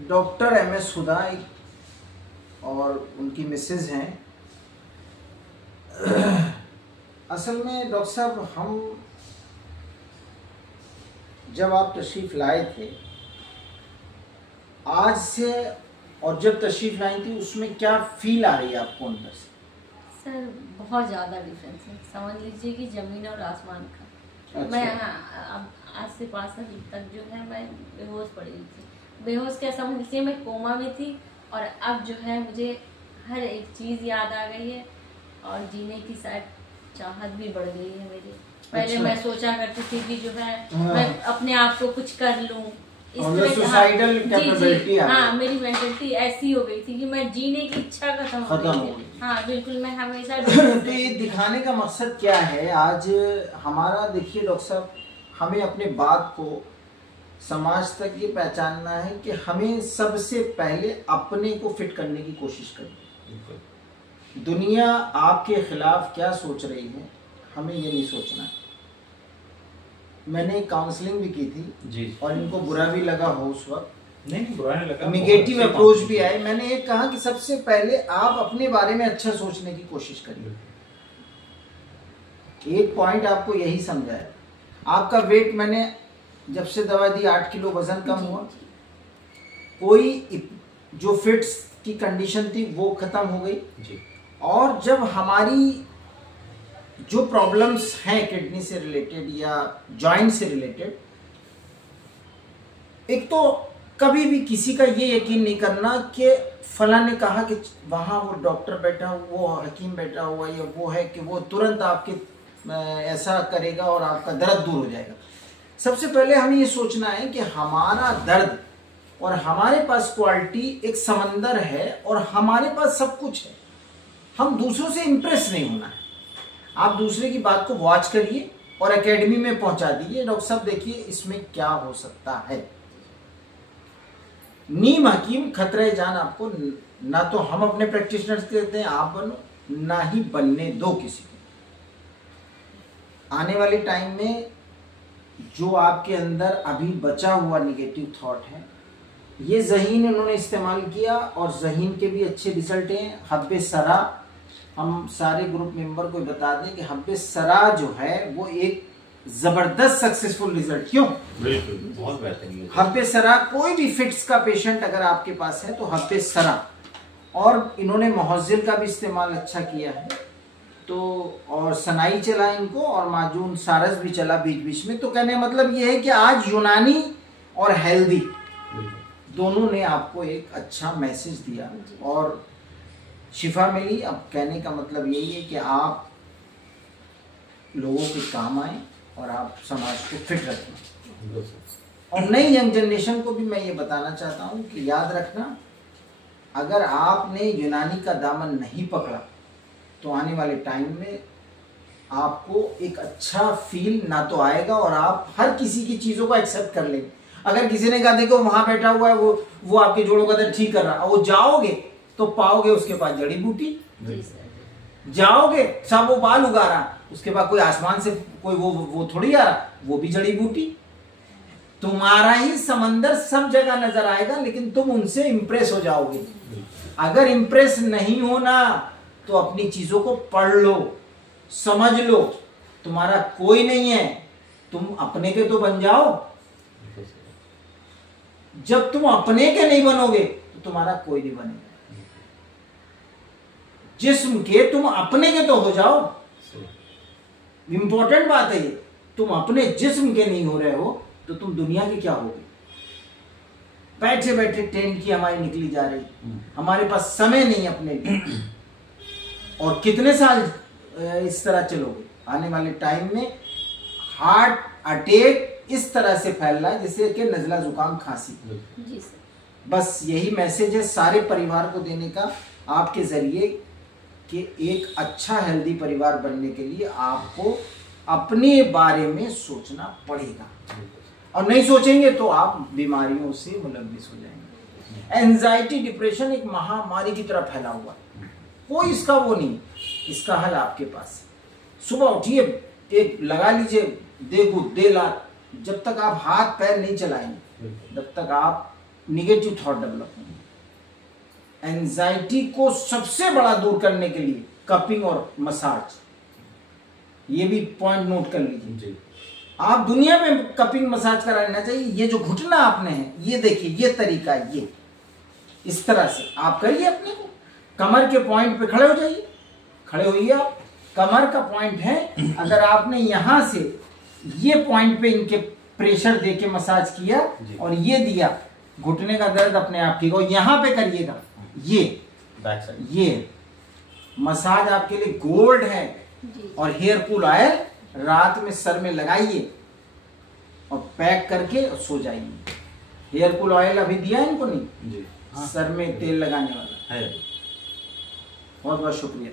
Doctor MS हुदा और उनकी Mrs हैं। असल में डॉक्टर साहब, हम जब आप तशरीफ़ लाए थे आज से और जब तशरीफ़ लाई थी, उसमें क्या फील आ रही है आपको अंदर से? सर बहुत ज़्यादा डिफरेंस है, समझ लीजिए कि ज़मीन और आसमान का। अच्छा। मैं अब आज से 5 साल तक जो है मैं बेहोश पड़ी हुई थी। बेहोश क्या समझ लीजिए, मैं कोमा में थी और अब जो है मुझे हर एक चीज़ याद आ गई है और जीने की शायद चाहत भी बढ़ गई है मेरी। पहले अच्छा। मैं सोचा करती थी कि जो है मैं अपने आप को कुछ कर लूँ, सुसाइडल कैपेबिलिटी हाँ, मेरी मेंटलिटी ऐसी हो गई थी कि मैं जीने की इच्छा खत्म हो गई। हाँ बिल्कुल, मैं हमेशा तो ये दिखाने का मकसद क्या है आज हमारा? देखिए डॉक्टर साहब, हमें अपने बात को समाज तक ये पहचानना है कि हमें सबसे पहले अपने को फिट करने की कोशिश करनी। दुनिया आपके खिलाफ क्या सोच रही है, हमें ये नहीं सोचना है। मैंने काउंसलिंग भी की थी जी, और इनको बुरा भी लगा हो उस वक्त, नहीं बुरा नहीं लगा, निगेटिव अप्रोच भी आए। मैंने ये कहा कि सबसे पहले आप अपने बारे में अच्छा सोचने की कोशिश करिए। एक पॉइंट आपको यही समझाया। आपका वेट, मैंने जब से दवा दी 8 किलो वजन कम हुआ। कोई जो फिट्स की कंडीशन थी वो खत्म हो गई जी। और जब हमारी जो प्रॉब्लम्स हैं किडनी से रिलेटेड या जॉइंट से रिलेटेड, एक तो कभी भी किसी का ये यकीन नहीं करना कि फला ने कहा कि वहाँ वो डॉक्टर बैठा, वो हकीम बैठा हुआ, या वो है कि वो तुरंत आपके ऐसा करेगा और आपका दर्द दूर हो जाएगा। सबसे पहले हमें ये सोचना है कि हमारा दर्द और हमारे पास क्वालिटी एक समंदर है और हमारे पास सब कुछ है। हम दूसरों से इम्प्रेस नहीं होना है। आप दूसरे की बात को वॉच करिए और एकेडमी में पहुंचा दीजिए, डॉक्टर साहब देखिए इसमें क्या हो सकता है। नीम हकीम खतरे जान आपको ना तो हम अपने प्रैक्टिशनर्स कहते हैं आप बनो, ना ही बनने दो किसी को। आने वाले टाइम में जो आपके अंदर अभी बचा हुआ निगेटिव थॉट है, ये ज़हीन इन्होंने इस्तेमाल किया और ज़हीन के भी अच्छे रिजल्ट हैं। हब्बे सरा, हम सारे ग्रुप मेंबर को बता दें कि हब्बे सरा जो है वो एक जबरदस्त सक्सेसफुल रिजल्ट। क्यों? बिल्कुल, बहुत बेहतरीन। हब्बे सरा, कोई भी फिट्स का पेशेंट अगर आपके पास है तो हब्बे सरा, और इन्होंने मोहज्जिल का भी इस्तेमाल अच्छा किया है तो, और सनाई चला इनको और माजून सारस भी चला बीच बीच में। तो कहने मतलब ये है कि आज यूनानी और हेल्दी दोनों ने आपको एक अच्छा मैसेज दिया और शिफा मिली। अब कहने का मतलब यही है कि आप लोगों के काम आए और आप समाज को फिट रखें। और नई यंग जनरेशन को भी मैं ये बताना चाहता हूँ कि याद रखना, अगर आपने यूनानी का दामन नहीं पकड़ा तो आने वाले टाइम में आपको एक अच्छा फील ना तो आएगा और आप हर किसी की चीज़ों को एक्सेप्ट कर लेंगे। अगर किसी ने कहा देखो वहाँ बैठा हुआ है वो आपके जोड़ों का दर्द ठीक कर रहा है, वो जाओगे तो पाओगे उसके पास जड़ी बूटी, जाओगे सब वो बाल उगा रहा, उसके बाद कोई आसमान से कोई वो थोड़ी आ रहा, वो भी जड़ी बूटी। तुम्हारा ही समंदर सब जगह नजर आएगा लेकिन तुम उनसे इंप्रेस हो जाओगे। अगर इंप्रेस नहीं होना तो अपनी चीजों को पढ़ लो, समझ लो, तुम्हारा कोई नहीं है, तुम अपने के तो बन जाओ। जब तुम अपने के नहीं बनोगे तो तुम्हारा कोई नहीं बनेगा। जिस्म के तुम अपने के तो हो जाओ। इंपॉर्टेंट बात है ये, तुम अपने जिस्म के नहीं हो रहे हो तो तुम दुनिया के क्या होगे। बैठे बैठे ट्रेन की हमारी निकली जा रही, हमारे पास समय नहीं अपने लिए। और कितने साल इस तरह चलोगे? आने वाले टाइम में हार्ट अटैक इस तरह से फैल रहा है जैसे कि नजला जुकाम खांसी। बस यही मैसेज है सारे परिवार को देने का आपके जरिए कि एक अच्छा हेल्दी परिवार बनने के लिए आपको अपने बारे में सोचना पड़ेगा और नहीं सोचेंगे तो आप बीमारियों से मुलव्विस हो जाएंगे। एंजाइटी डिप्रेशन एक महामारी की तरह फैला हुआ है, कोई इसका वो नहीं, इसका हल आपके पास। सुबह उठिए, एक लगा लीजिए दे गुद दे लात, जब तक आप हाथ पैर नहीं चलाएंगे, जब तक आप निगेटिव थॉट डेवलप होंगे। एंजाइटी को सबसे बड़ा दूर करने के लिए कपिंग और मसाज, ये भी पॉइंट नोट कर लीजिए जी। आप दुनिया में कपिंग मसाज कराना चाहिए। ये जो घुटना आपने है, ये देखिए, ये तरीका है, ये इस तरह से आप करिए अपने को। कमर के पॉइंट पे खड़े हो जाइए, खड़े होइए आप। कमर का पॉइंट है, अगर आपने यहां से ये पॉइंट पे इनके प्रेशर देके मसाज किया और ये दिया, घुटने का दर्द अपने आप ठीक हो। यहां पे करिएगा, ये बैक साइड, ये मसाज आपके लिए गोल्ड है। और हेयर कूल ऑयल रात में सर में लगाइए और पैक करके सो जाइए। हेयर कूल ऑयल अभी दिया है इनको नहीं जी। सर में तेल लगाने वाला है। बहुत बहुत शुक्रिया।